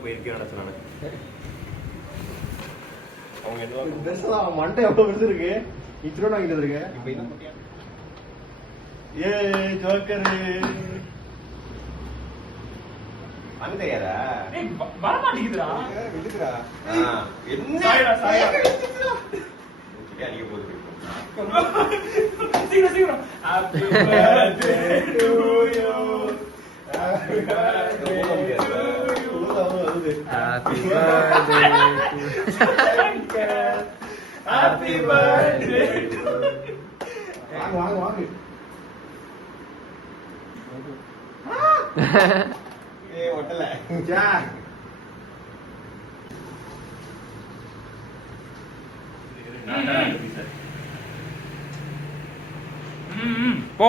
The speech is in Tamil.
தான் போயிருக்கேன் நினைச்சேன் நான். அவங்க என்ன பெருசுதான் மண்டை எவ்வளவு பெருசு இருக்கு. இத்தனை வாங்கிட்டு இருக்கு. இப்ப என்ன பண்ணியா? ஏ ஜோக்கரு அந்த யாரா? ஏய் வர மாட்டேங்குதுடா. விடுக்குறா. என்ன சாயடா சாயா. அடிக்க போகுது. சீக்கிரம் சீக்கிரம். Happy birthday to you. Happy birthday to you. Happy birthday to Happy birthday to வாங்க வாங்க வாங்க. ஏய் ஒட்டல. ஜா போ.